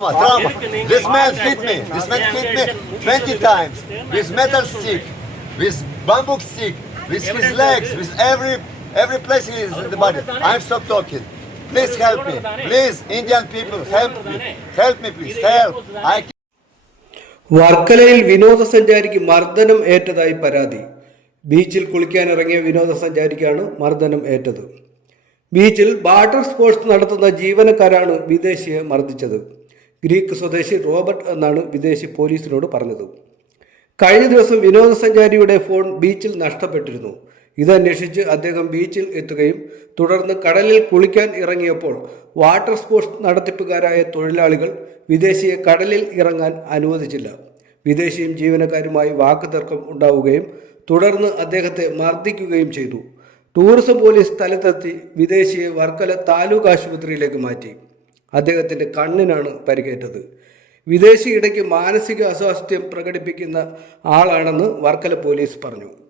Drama. This man hit me. This man hit me 20 times with metal stick, with bamboo stick, with his legs, with every every place he is in the body. I'm stop talking. Please help me. Please, Indian people, help me. Help me, please. Help. I വർക്കലയിൽ വിനോദസഞ്ചാരിക്ക് മർദ്ദനം ഏറ്റതായി പരാതി ബീച്ചിൽ കുളിക്കാനിറങ്ങിയ വിനോദസഞ്ചാരിക്കാണ് മർദ്ദനം ഏറ്റത് ബീച്ചിൽ water sports നടത്തുന്ന ജീവനക്കാരാണ് വിദേശിയെ മർദ്ദിച്ചത് Greek സ്വദേശി Robert എന്നാണ് വിദേശി പോലീസിനോട് പറഞ്ഞത്. കഴിഞ്ഞ ദിവസം വിനോദസഞ്ചാരിയുടെ ഫോൺ ബീച്ചിൽ നഷ്ടപ്പെട്ടിരുന്നു. ഇതന്വേഷിച്ച് അദ്ദേഹം ബീച്ചിൽ എത്തുകയും തുടർന്ന് കടലിൽ കുളിക്കാൻ ഇറങ്ങിയപ്പോൾ വാട്ടർ സ്പോർട്സ് നടത്തിപ്പുകാരായ തൊഴിലാളികൾ വിദേശിയെ കടലിൽ ഇറങ്ങാൻ അനുവദിച്ചില്ല. വിദേശിയും ജീവനക്കാരുമായി വാക്കുതർക്കം ഉണ്ടാവുകയും തുടർന്ന് അദ്ദേഹത്തെ മർദ്ദിക്കുകയും ചെയ്തു. ടൂറിസം പോലീസ് സ്ഥലത്തെത്തി വിദേശിയെ വർക്കല താലൂക്ക് ആശുപത്രിയിലേക്ക് മാറ്റി. അദ്ദേഹത്തിന്റെ കണ്ണിനാണ് പരിക്കേറ്റത്. വിദേശിയിടയ്ക്ക് മാനസിക അസ്വാസ്ഥ്യം പ്രകടിപ്പിക്കുന്ന ആളാണെന്ന് വർക്കല പോലീസ് പറഞ്ഞു.